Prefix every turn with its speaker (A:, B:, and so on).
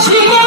A: She